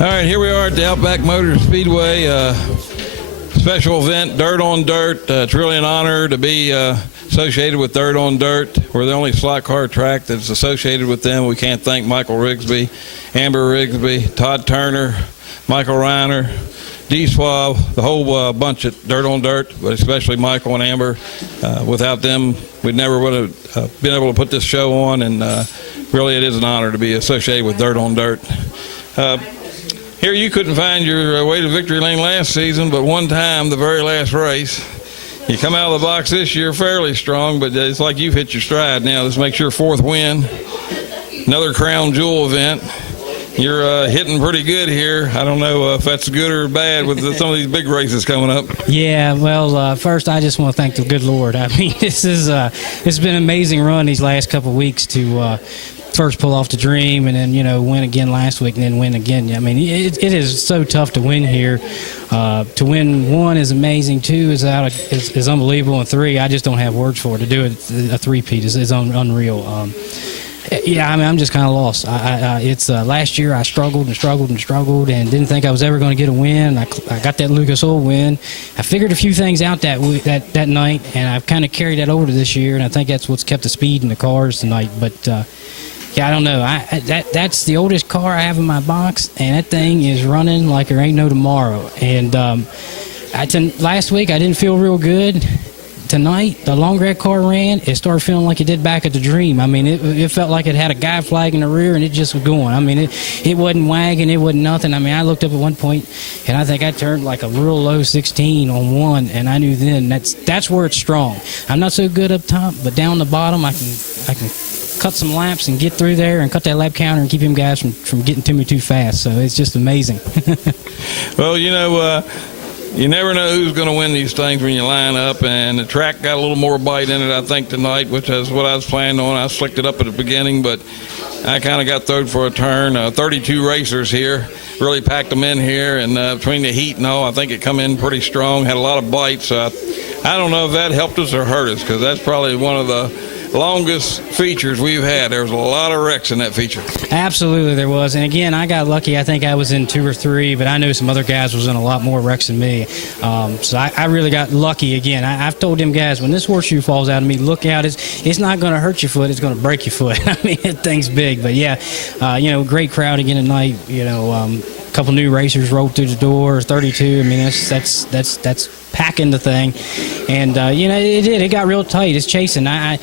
All right, here we are at the Outback Motor Speedway special event, Dirt on Dirt. It's really an honor to be associated with Dirt on Dirt. We're the only slot car track that's associated with them. We can't thank Michael Rigsby, Amber Rigsby, Todd Turner, Michael Reiner, D. Swab, the whole bunch at Dirt on Dirt, but especially Michael and Amber. Without them, we never would have been able to put this show on, and really it is an honor to be associated with Dirt on Dirt. Here you couldn't find your way to victory lane last season, but one time, the very last race, you come out of the box this year fairly strong, but it's like you've hit your stride now. This makes your fourth win. Another crown jewel event. You're hitting pretty good here. I don't know if that's good or bad with some of these big races coming up. Yeah, well, first I just want to thank the good Lord. I mean, it's been an amazing run these last couple of weeks to first pull off the dream and then, win again last week and then win again. I mean, it is so tough to win here. To win one is amazing. Two is is unbelievable. And three, I just don't have words for it. To do it, a three-peat is unreal. Yeah, I mean, I'm just kind of lost. It's last year I struggled and didn't think I was ever going to get a win. I got that Lucas Oil win. I figured a few things out that night, and I've kind of carried that over to this year, and I think that's what's kept the speed in the cars tonight. But yeah, I don't know. That's the oldest car I have in my box, and that thing is running like there ain't no tomorrow. And last week I didn't feel real good. Tonight, the longer that car ran, it started feeling like it did back at the Dream. I mean, it felt like it had a guy flag in the rear, and it just was going. I mean, it wasn't wagging, it wasn't nothing. I mean, I looked up at one point, and I think I turned like a real low 16 on one, and I knew then that's where it's strong. I'm not so good up top, but down the bottom, I can cut some laps and get through there and cut that lap counter and keep them guys from getting to me too fast. So it's just amazing. Well, you never know who's going to win these things when you line up, and the track got a little more bite in it, I think, tonight, which is what I was planning on. I slicked it up at the beginning, but I kind of got thrown for a turn. 32 racers here, really packed them in here, and between the heat and all, I think it come in pretty strong, had a lot of bites. I don't know if that helped us or hurt us, because that's probably one of the longest features we've had. There was a lot of wrecks in that feature. Absolutely there was. And again, I got lucky. I think I was in 2 or 3, but I know some other guys was in a lot more wrecks than me. So I really got lucky again. I've told them guys, when this horseshoe falls out of me, look out. It's not going to hurt your foot. It's going to break your foot. I mean, that thing's big. But yeah, great crowd again tonight. A couple new racers rolled through the door, 32. I mean, that's packing the thing. And, it did. It got real tight. It's chasing. I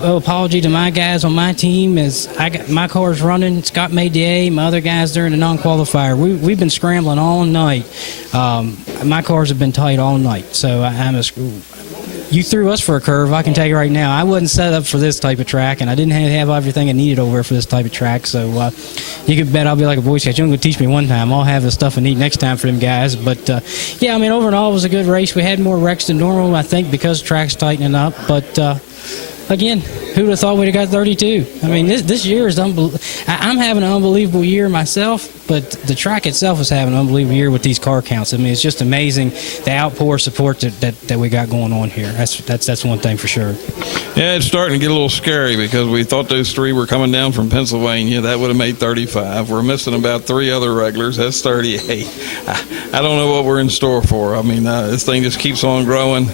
owe apology to my guys on my team as my car's running. Scott made the A. My other guys during the non-qualifier. We've been scrambling all night. My cars have been tight all night. So you threw us for a curve, I can tell you right now. I wasn't set up for this type of track, and I didn't have everything I needed over there for this type of track. So you can bet I'll be like a Boy Scout. You're going to teach me one time. I'll have the stuff I need next time for them guys. But, yeah, I mean, overall, it was a good race. We had more wrecks than normal, I think, because the track's tightening up. But, again, who would have thought we'd have got 32? I mean, this year is unbelievable. I'm having an unbelievable year myself, but the track itself is having an unbelievable year with these car counts. I mean, it's just amazing the outpour support that we got going on here. That's one thing for sure. Yeah, it's starting to get a little scary because we thought those 3 were coming down from Pennsylvania. That would have made 35. We're missing about 3 other regulars. That's 38. I don't know what we're in store for. I mean, this thing just keeps on growing.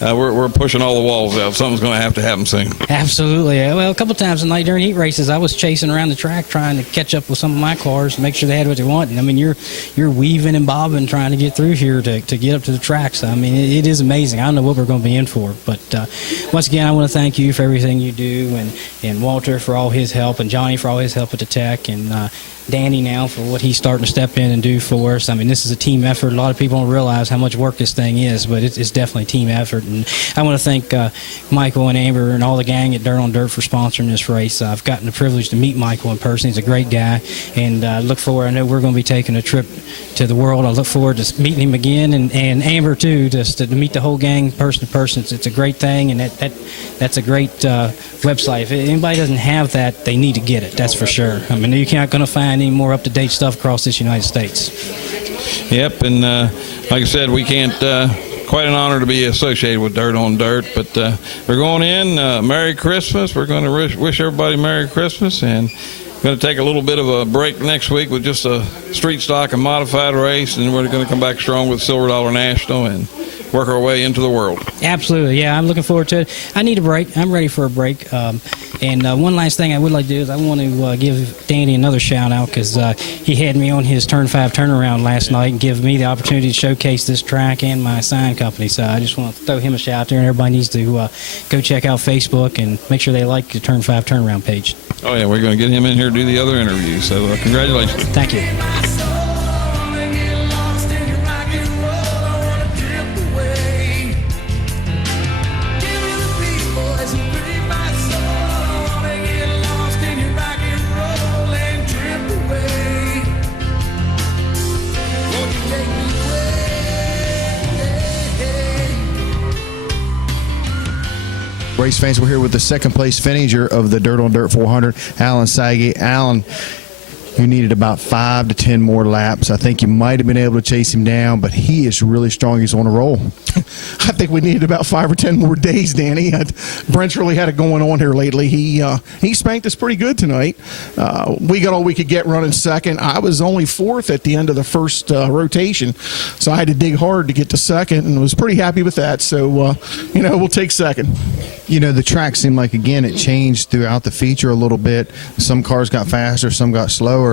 We're pushing all the walls out. Something's going to happen soon. Absolutely. Well, a couple times tonight during heat races, I was chasing around the track trying to catch up with some of my cars, make sure they had what they wanted. I mean, you're weaving and bobbing trying to get through here to get up to the track. So, I mean, it is amazing. I don't know what we're going to be in for. But once again, I want to thank you for everything you do, and Walter for all his help, and Johnny for all his help at the tech, and Danny now for what he's starting to step in and do for us. I mean, this is a team effort. A lot of people don't realize how much work this thing is, but it's definitely a team effort. And I want to thank Michael and Amber and all the gang at Dirt on Dirt for sponsoring this race. I've gotten the privilege to meet Michael in person. He's a great guy, and look forward. I know we're going to be taking a trip to the world. I look forward to meeting him again, and Amber too, just to meet the whole gang person to person. It's a great thing, and that's a great website. If anybody doesn't have that, they need to get it. That's for sure. I mean, you're not going to find any more up-to-date stuff across this United States. Yep, and like I said, we can't. Quite an honor to be associated with Dirt on Dirt, but we're going in. Merry Christmas. We're going to wish everybody Merry Christmas, and going to take a little bit of a break next week with just a street stock and modified race, and we're going to come back strong with Silver Dollar National and work our way into the world. Absolutely, yeah. I'm looking forward to it. I need a break. I'm ready for a break. And one last thing I would like to do is I want to give Danny another shout out because he had me on his Turn 5 turnaround last night and give me the opportunity to showcase this track and my sign company. So I just want to throw him a shout out there, and everybody needs to go check out Facebook and make sure they like the Turn 5 turnaround page. Oh yeah, we're going to get him in here to do the other interviews. So congratulations. Thank you. Race fans, we're here with the second place finisher of the Dirt on Dirt 400, Alan Sage. Alan, you needed about 5 to 10 more laps. I think you might have been able to chase him down, but he is really strong. He's on a roll. I think we needed about 5 or 10 more days, Danny. Brent's really had it going on here lately. He spanked us pretty good tonight. We got all we could get running second. I was only fourth at the end of the first rotation, so I had to dig hard to get to second, and was pretty happy with that. So, we'll take second. You know, the track seemed like, again, it changed throughout the feature a little bit. Some cars got faster, some got slower.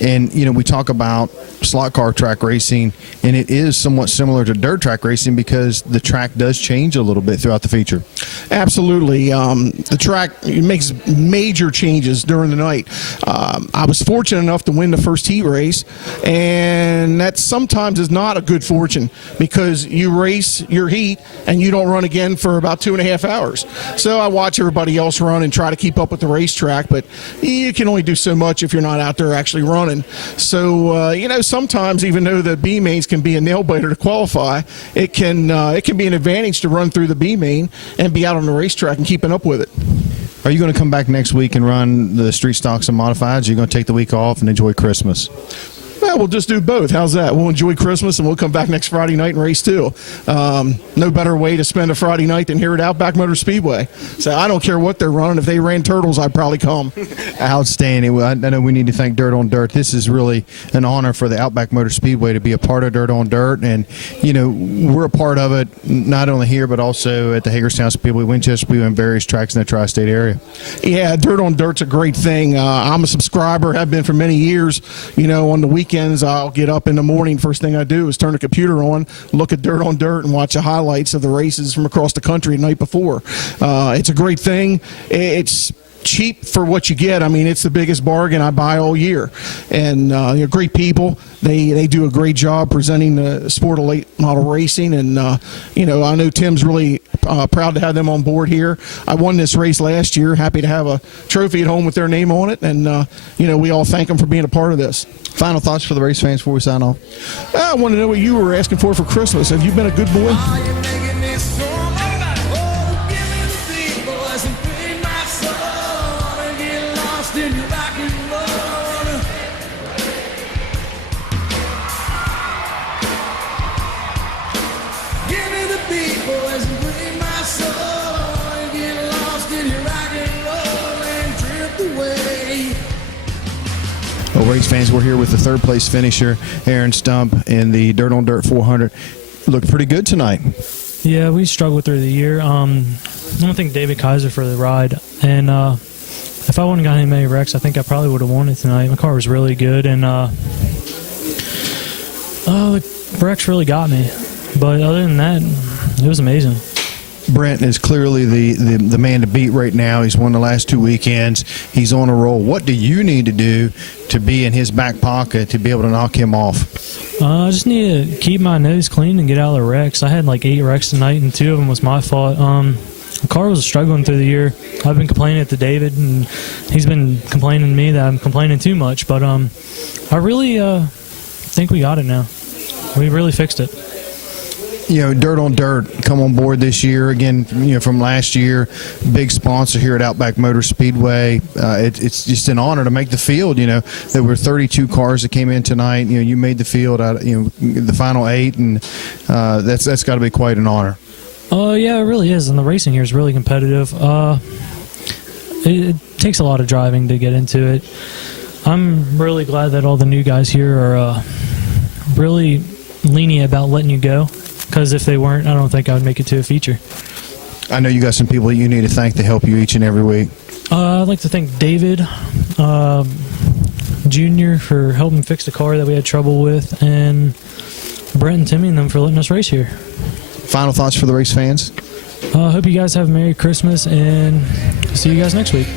And, we talk about slot car track racing, and it is somewhat similar to dirt track racing because the track does change a little bit throughout the feature. Absolutely. The track makes major changes during the night. I was fortunate enough to win the first heat race, and that sometimes is not a good fortune because you race your heat and you don't run again for about 2.5 hours. So I watch everybody else run and try to keep up with the racetrack, but you can only do so much if you're not out there actually running. So, sometimes even though the B mains can be a nail biter to qualify, it can be an advantage to run through the B main and be out on the racetrack and keeping up with it. Are you going to come back next week and run the street stocks and modifieds? Or are you going to take the week off and enjoy Christmas? Well, we'll just do both. How's that? We'll enjoy Christmas, and we'll come back next Friday night and race too. No better way to spend a Friday night than here at Outback Motor Speedway. So I don't care what they're running. If they ran turtles, I'd probably come. Outstanding. Well, I know we need to thank Dirt on Dirt. This is really an honor for the Outback Motor Speedway to be a part of Dirt on Dirt. And, we're a part of it, not only here, but also at the Hagerstown Speedway, Winchester Speedway, and various tracks in the tri-state area. Yeah, Dirt on Dirt's a great thing. I'm a subscriber, have been for many years. On the weekends, I'll get up in the morning. First thing I do is turn the computer on, look at Dirt on Dirt, and watch the highlights of the races from across the country the night before. It's a great thing. It's cheap for what you get. I mean, it's the biggest bargain I buy all year. And great people. They do a great job presenting the sport of late model racing. And, I know Tim's really proud to have them on board here. I won this race last year. Happy to have a trophy at home with their name on it. And, we all thank them for being a part of this. Final thoughts for the race fans before we sign off? I want to know what you were asking for Christmas. Have you been a good boy? Well, race fans, we're here with the third place finisher, Aaron Stump, in the Dirt on Dirt 400. Looked pretty good tonight. Yeah, we struggled through the year. I don't think David Kaiser for the ride. And if I wouldn't have gotten many wrecks, I think I probably would have won it tonight. My car was really good, and the wrecks really got me. But other than that, it was amazing. Brent is clearly the man to beat right now. He's won the last 2 weekends. He's on a roll. What do you need to do to be in his back pocket to be able to knock him off? I just need to keep my nose clean and get out of the wrecks. I had like 8 wrecks tonight, and 2 of them was my fault. The car was struggling through the year. I've been complaining to David, and he's been complaining to me that I'm complaining too much. But I really think we got it now. We really fixed it. Dirt on Dirt come on board this year again. From last year, big sponsor here at Outback Motor Speedway. It's just an honor to make the field. There were 32 cars that came in tonight. You made the field out. The final 8, and that's got to be quite an honor. Yeah, it really is, and the racing here is really competitive. It takes a lot of driving to get into it. I'm really glad that all the new guys here are really lenient about letting you go, because if they weren't, I don't think I would make it to a feature. I know you got some people you need to thank to help you each and every week. I'd like to thank David Jr. for helping fix the car that we had trouble with, and Brent and Timmy and them for letting us race here. Final thoughts for the race fans? I hope you guys have a Merry Christmas, and see you guys next week.